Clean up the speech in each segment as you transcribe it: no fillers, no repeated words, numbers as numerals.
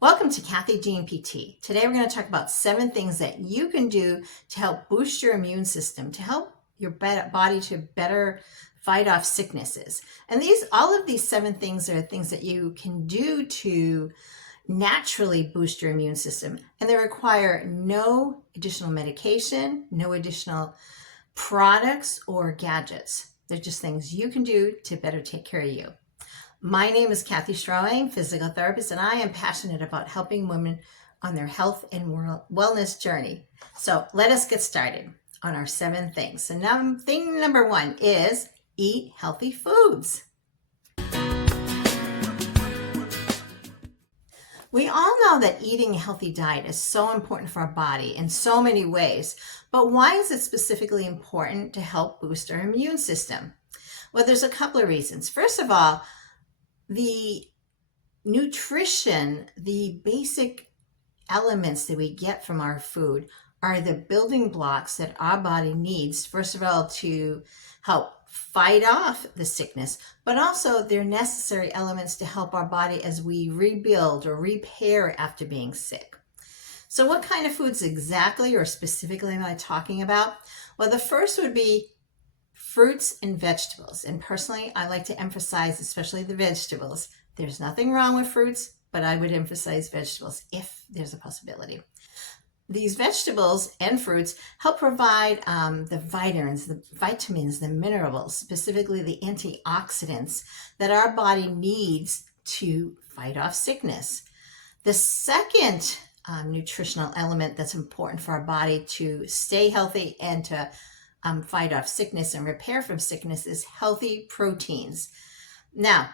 Welcome to Kathy Jean PT. Today we're going to talk about 7 things that you can do to help boost your immune system, to help your body to better fight off sicknesses. And all of these 7 things are things that you can do to naturally boost your immune system. And they require no additional medication, no additional products or gadgets. They're just things you can do to better take care of you. My name is Kathy Strowing, physical therapist, and I am passionate about helping women on their health and wellness journey. So let us get started on our 7 things. So thing number 1 is eat healthy foods. We all know that eating a healthy diet is so important for our body in so many ways, but why is it specifically important to help boost our immune system? Well, there's a couple of reasons. First of all, the nutrition, the basic elements that we get from our food are the building blocks that our body needs, first of all, to help fight off the sickness, but also they're necessary elements to help our body as we rebuild or repair after being sick. So what kind of foods exactly or specifically am I talking about? Well, the first would be fruits and vegetables. And personally, I like to emphasize especially the vegetables. There's nothing wrong with fruits, but I would emphasize vegetables if there's a possibility. These vegetables and fruits help provide the vitamins, the minerals, specifically the antioxidants that our body needs to fight off sickness. The second nutritional element that's important for our body to stay healthy and to fight off sickness and repair from sickness is healthy proteins. Now,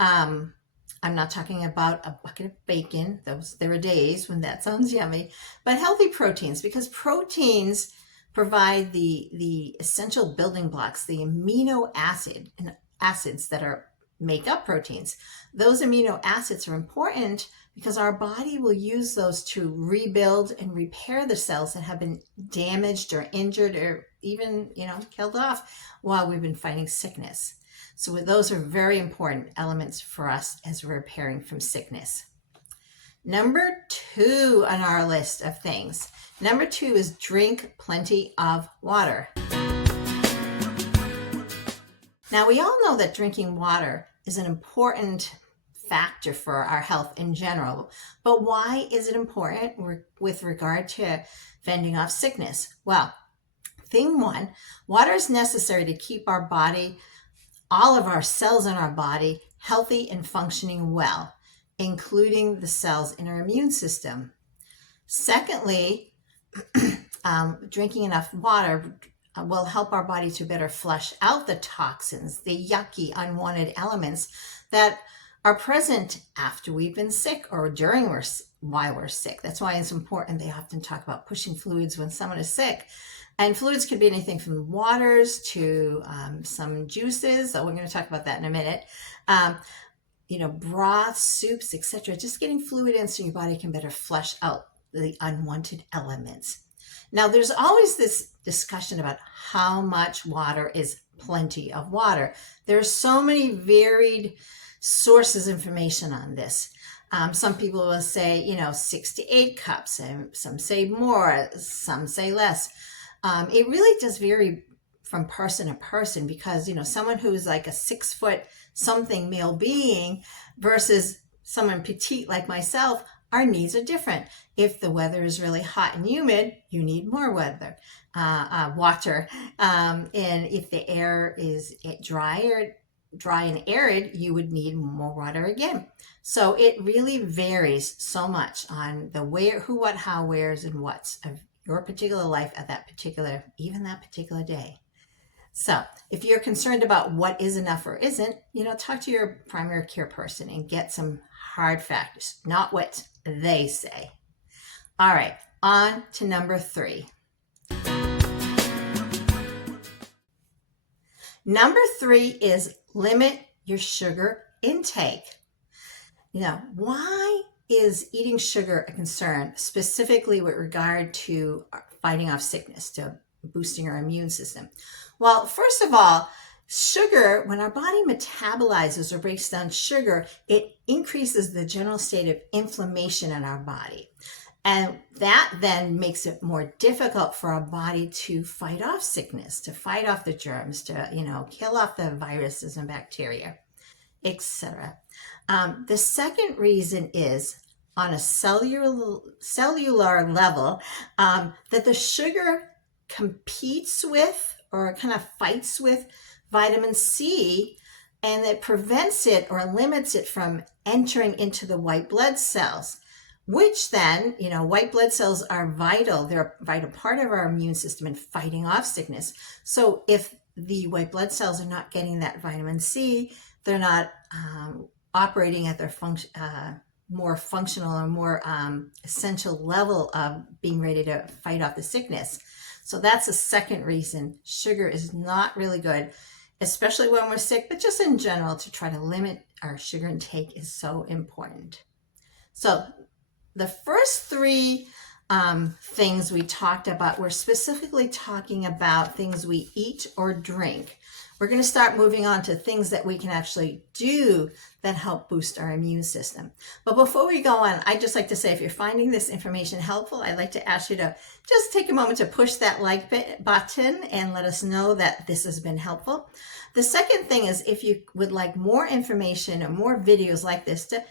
I'm not talking about a bucket of bacon. There are days when that sounds yummy, but healthy proteins, because proteins provide the essential building blocks, the amino acids that make up proteins. Those amino acids are important because our body will use those to rebuild and repair the cells that have been damaged or injured or even, killed off while we've been fighting sickness. So those are very important elements for us as we're repairing from sickness. Number 2 on our list of things. Number 2 is drink plenty of water. Now, we all know that drinking water is an important factor for our health in general, but why is it important with regard to fending off sickness? Well, thing 1, water is necessary to keep our body, all of our cells in our body, healthy and functioning well, including the cells in our immune system. Secondly, drinking enough water will help our body to better flush out the toxins, the yucky, unwanted elements that are present after we've been sick or while we're sick. That's why it's important. They often talk about pushing fluids when someone is sick. And fluids could be anything from waters to some juices. So we're going to talk about that in a minute. Broths, soups, etc. Just getting fluid in so your body can better flush out the unwanted elements. Now, there's always this discussion about how much water is plenty of water. There are so many varied sources of information on this. Some people will say, 6 to 8 cups, and some say more, some say less. It really does vary from person to person because, someone who's like a 6 foot something male being versus someone petite like myself, our needs are different. If the weather is really hot and humid, you need more water. And if the air is dry and arid, you would need more water again. So it really varies so much on the where, who, what, how, where's, and what's of your particular life at that particular day. So if you're concerned about what is enough or isn't, talk to your primary care person and get some hard facts, not what they say. All right, on to number 3. Number 3 is limit your sugar intake. Why is eating sugar a concern, specifically with regard to fighting off sickness, to boosting our immune system? Well, first of all, Sugar, when our body metabolizes or breaks down sugar, it increases the general state of inflammation in our body. And that then makes it more difficult for our body to fight off sickness, to fight off the germs, to, kill off the viruses and bacteria, etc. The second reason is on a cellular level, that the sugar competes with or kind of fights with vitamin C, and it prevents it or limits it from entering into the white blood cells, which then, white blood cells are vital. They're a vital part of our immune system in fighting off sickness. So if the white blood cells are not getting that vitamin C, they're not operating at their more functional or more essential level of being ready to fight off the sickness. So that's the second reason sugar is not really good, especially when we're sick, but just in general, to try to limit our sugar intake is so important. So the first three things we talked about, we're specifically talking about things we eat or drink. We're going to start moving on to things that we can actually do that help boost our immune system. But before we go on, I'd just like to say, if you're finding this information helpful, I'd like to ask you to just take a moment to push that like button and let us know that this has been helpful. The second thing is, if you would like more information or more videos like this, to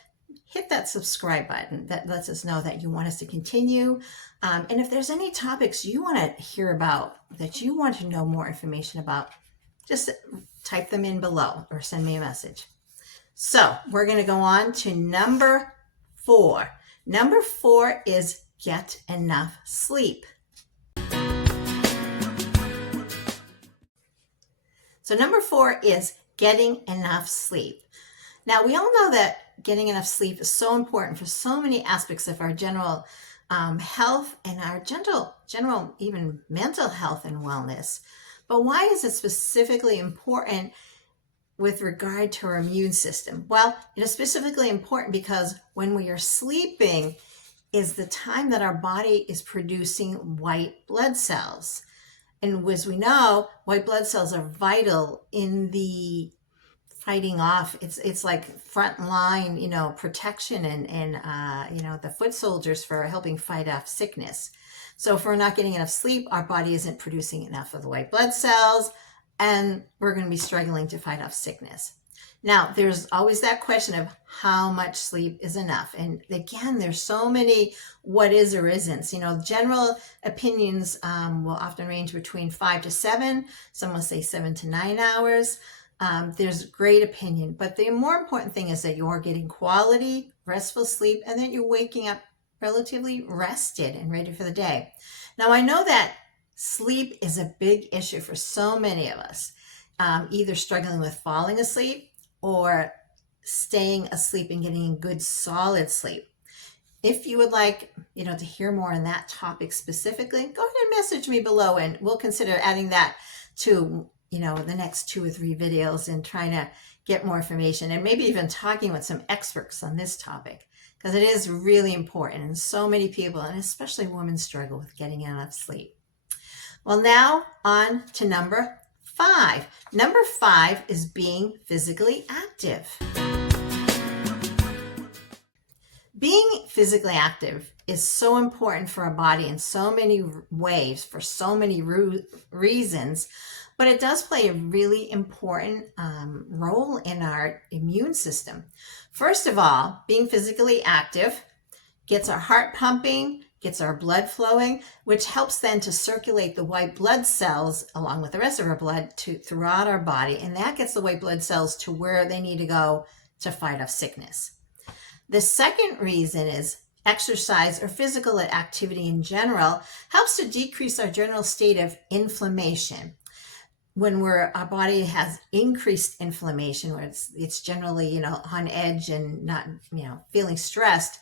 hit that subscribe button. That lets us know that you want us to continue. And if there's any topics you want to hear about, that you want to know more information about, just type them in below or send me a message. So we're going to go on to number 4. Number 4 is get enough sleep. So number 4 is getting enough sleep. Now, we all know that getting enough sleep is so important for so many aspects of our general health and our general even mental health and wellness. But why is it specifically important with regard to our immune system? Well, it is specifically important because when we are sleeping is the time that our body is producing white blood cells. And as we know, white blood cells are vital in the fighting off. It's like front line, protection and the foot soldiers for helping fight off sickness. So if we're not getting enough sleep, our body isn't producing enough of the white blood cells, and we're going to be struggling to fight off sickness. Now, there's always that question of how much sleep is enough. And again, there's so many what is or isn't. General opinions will often range between 5 to 7. Some will say 7 to 9 hours. There's great opinion, but the more important thing is that you're getting quality, restful sleep, and that you're waking up relatively rested and ready for the day. Now, I know that sleep is a big issue for so many of us, either struggling with falling asleep or staying asleep and getting good solid sleep. If you would like, to hear more on that topic specifically, go ahead and message me below and we'll consider adding that to, the next 2 or 3 videos and trying to get more information and maybe even talking with some experts on this topic, because it is really important and so many people, and especially women, struggle with getting enough sleep. Well, now on to number 5. Number 5 is being physically active. Being physically active is so important for our body in so many ways, for so many reasons, but it does play a really important role in our immune system. First of all, being physically active gets our heart pumping, gets our blood flowing, which helps then to circulate the white blood cells along with the rest of our blood throughout our body. And that gets the white blood cells to where they need to go to fight off sickness. The second reason is exercise or physical activity in general helps to decrease our general state of inflammation. When our body has increased inflammation, where it's generally, on edge and not, feeling stressed,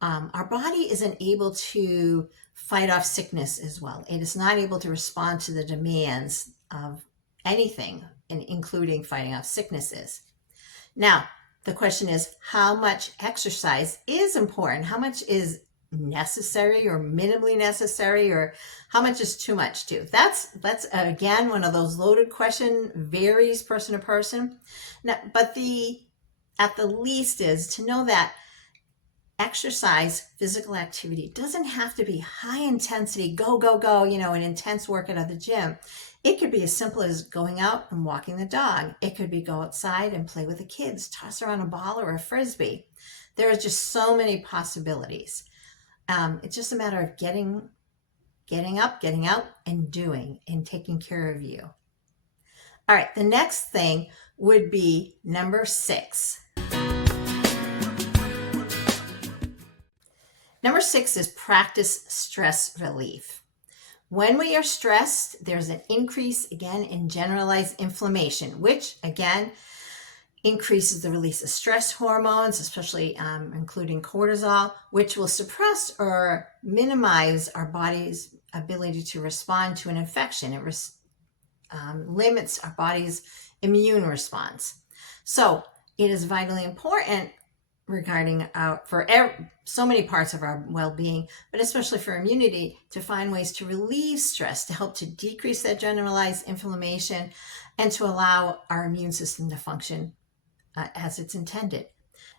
our body isn't able to fight off sickness as well. It is not able to respond to the demands of anything, including fighting off sicknesses. Now, the question is, how much exercise is important? How much is necessary or minimally necessary, or how much is too much too? That's again one of those loaded question, varies person to person. Now, but at the least is to know that exercise, physical activity doesn't have to be high intensity, go, go, go, an intense workout at the gym. It could be as simple as going out and walking the dog. It could be go outside and play with the kids, toss around a ball or a frisbee. There are just so many possibilities. It's just a matter of getting up, getting out, and doing, and taking care of you. All right, the next thing would be number 6. Number 6 is practice stress relief. When we are stressed, there's an increase, again, in generalized inflammation, which, again, increases the release of stress hormones, especially including cortisol, which will suppress or minimize our body's ability to respond to an infection. It limits our body's immune response. So it is vitally important regarding so many parts of our well-being, but especially for immunity, to find ways to relieve stress, to help to decrease that generalized inflammation, and to allow our immune system to function as it's intended.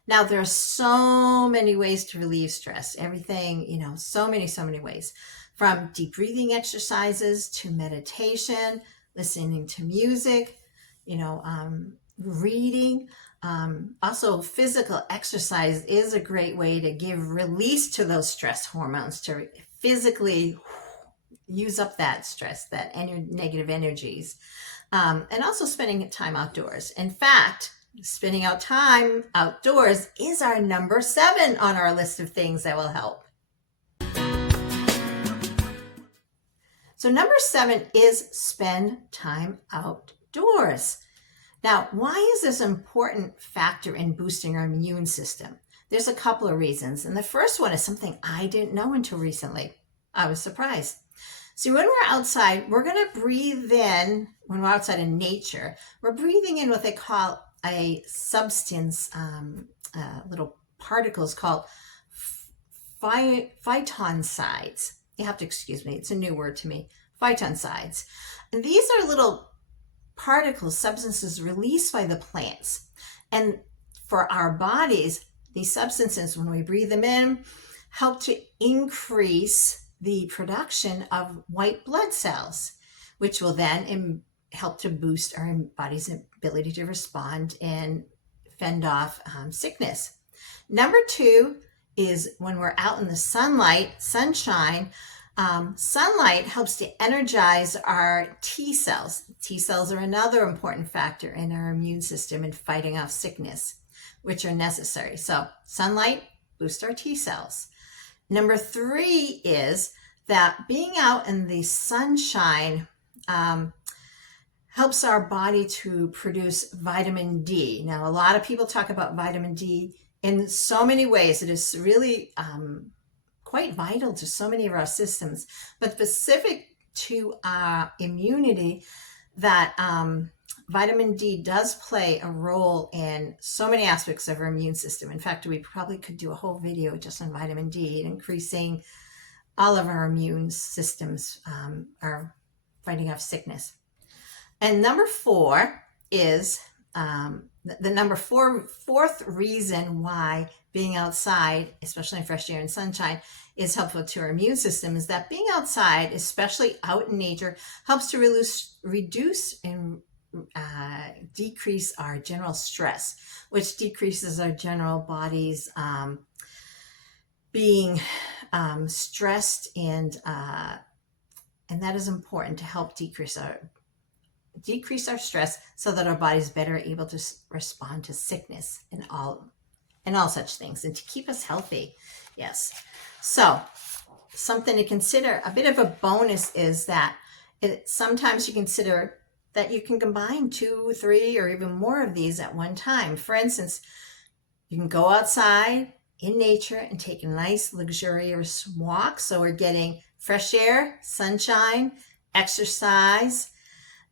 Now, there are so many ways to relieve stress. Everything, so many ways, from deep breathing exercises to meditation, listening to music, reading. Also, physical exercise is a great way to give release to those stress hormones, to physically use up that stress, that negative energies, and also spending time outdoors. In fact, spending out time outdoors is our number 7 on our list of things that will help. So number 7 is spend time outdoors. Now, why is this an important factor in boosting our immune system? There's a couple of reasons. And the first one is something I didn't know until recently. I was surprised. So when we're outside, we're going to breathe in, when we're outside in nature, we're breathing in what they call a substance, little particles called phytoncides. You have to excuse me. It's a new word to me. Phytoncides. And these are little particles, substances released by the plants. And for our bodies, these substances, when we breathe them in, help to increase the production of white blood cells, which will then help to boost our body's ability to respond and fend off sickness. Number 2 is when we're out in the sunshine. Sunlight helps to energize our T cells. T cells are another important factor in our immune system in fighting off sickness, which are necessary. So sunlight boosts our T cells. Number 3 is that being out in the sunshine helps our body to produce vitamin D. Now, a lot of people talk about vitamin D in so many ways. It is really quite vital to so many of our systems, but specific to our immunity, that vitamin D does play a role in so many aspects of our immune system. In fact, we probably could do a whole video just on vitamin D, increasing all of our immune systems, are fighting off sickness. And number 4 is the fourth reason why being outside, especially in fresh air and sunshine, is helpful to our immune system, is that being outside, especially out in nature, helps to reduce and decrease our general stress, which decreases our general body's being stressed, and that is important to help decrease our stress, so that our body's better able to respond to sickness and all such things, and to keep us healthy. Yes. So something to consider, a bit of a bonus, is that sometimes you consider that you can combine 2, 3, or even more of these at one time. For instance, you can go outside in nature and take a nice luxurious walk. So we're getting fresh air, sunshine, exercise,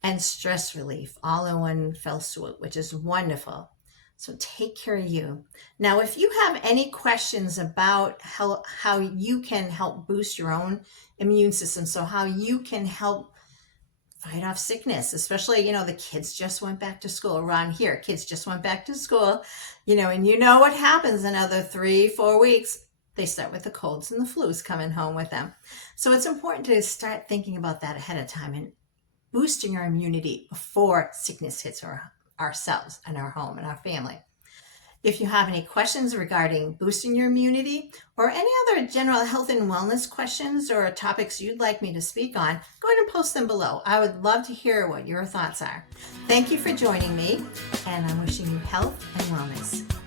and stress relief all in one fell swoop, which is wonderful. So take care of you. Now, if you have any questions about how you can help boost your own immune system, so how you can help fight off sickness, especially, the kids just went back to school around here. Kids just went back to school, and you know what happens in another 3-4 weeks. They start with the colds and the flus coming home with them. So it's important to start thinking about that ahead of time and boosting our immunity before sickness hits ourselves and our home and our family. If you have any questions regarding boosting your immunity or any other general health and wellness questions or topics you'd like me to speak on, go ahead and post them below. I would love to hear what your thoughts are. Thank you for joining me, and I'm wishing you health and wellness.